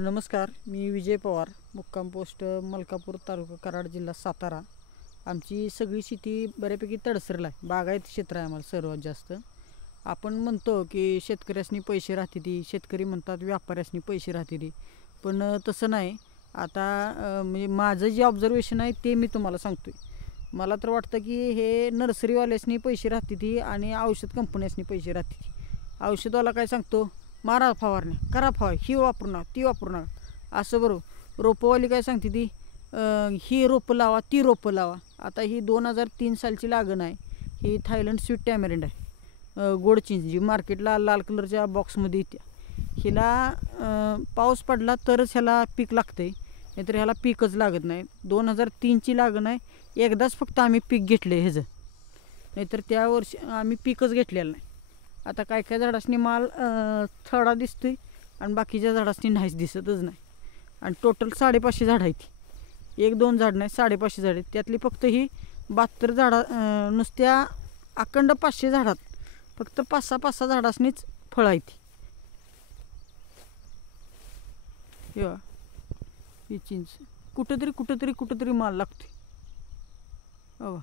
नमस्कार, मी विजय पवार, मुक्काम पोस्ट मलकापूर, तालुका कराड, जिल्हा सातारा. आमची सगळी शेती बऱ्यापैकी तडसरला आहे. बागायत क्षेत्र आहे आम्हाला सर्वात जास्त. आपण म्हणतो की शेतकऱ्यासनी पैसे राहते ती, शेतकरी म्हणतात व्यापाऱ्यासनी पैसे राहते ती, पण तसं नाही. आता म्हणजे माझं जे ऑब्झर्वेशन आहे ते मी तुम्हाला सांगतोय. मला तर वाटतं की हे नर्सरीवाल्यासनी पैसे राहते ती आणि औषध कंपन्यासनी पैसे राहते ती. औषधवाला काय सांगतो, मारा फवारणी करा, ही वापरू नका ती वापरू नका असं. बरोबर. रोपंवाली काय सांगते ती, ही रोपं लावा ती रोपं लावा. आता ही 2003 सालची लागण आहे. ही थायलंड स्वीट टॅमरिंड आहे, गोड चिंच, जी मार्केटला लाल कलरच्या बॉक्समध्ये येते. हिला पाऊस पडला तरच ह्याला पीक लागतं आहे, नाहीतर ह्याला पीकच लागत नाही. 2003ची लागण आहे. एकदाच फक्त आम्ही पीक घेतलं आहे ह्याचं, नाहीतर त्या वर्षी आम्ही पीकच घेतलेलं नाही. आता काय काय झाडासनी माल थोडा दिसतोय आणि बाकीच्या झाडासनी नाहीच, दिसतच नाही. आणि टोटल 550 झाडं आहेत. 1-2 झाड नाही, 550 झाड आहेत. त्यातली फक्त ही 72 झाडं, नुसत्या अखंड 500 झाडात फक्त 5-6 झाडासनीच फळं आहेत. किंवा ही चिंच कुठंतरी माल लागतोय. हो.